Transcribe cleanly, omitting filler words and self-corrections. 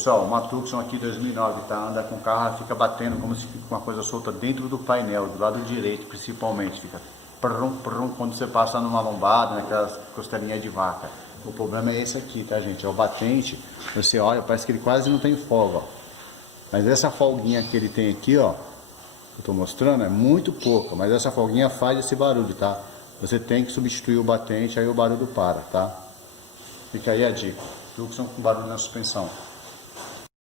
Pessoal, uma Tucson aqui 2009, tá? Anda com o carro, fica batendo como se fica uma coisa solta dentro do painel, do lado direito principalmente. Fica prum, prum, quando você passa numa lombada, naquelas costelinhas de vaca. O problema é esse aqui, tá, gente? É o batente. Você olha, parece que ele quase não tem folga, ó. Mas essa folguinha que ele tem aqui, ó, eu tô mostrando, é muito pouca, mas essa folguinha faz esse barulho, tá? Você tem que substituir o batente, aí o barulho para, tá? Fica aí a dica. Tucson com barulho na suspensão.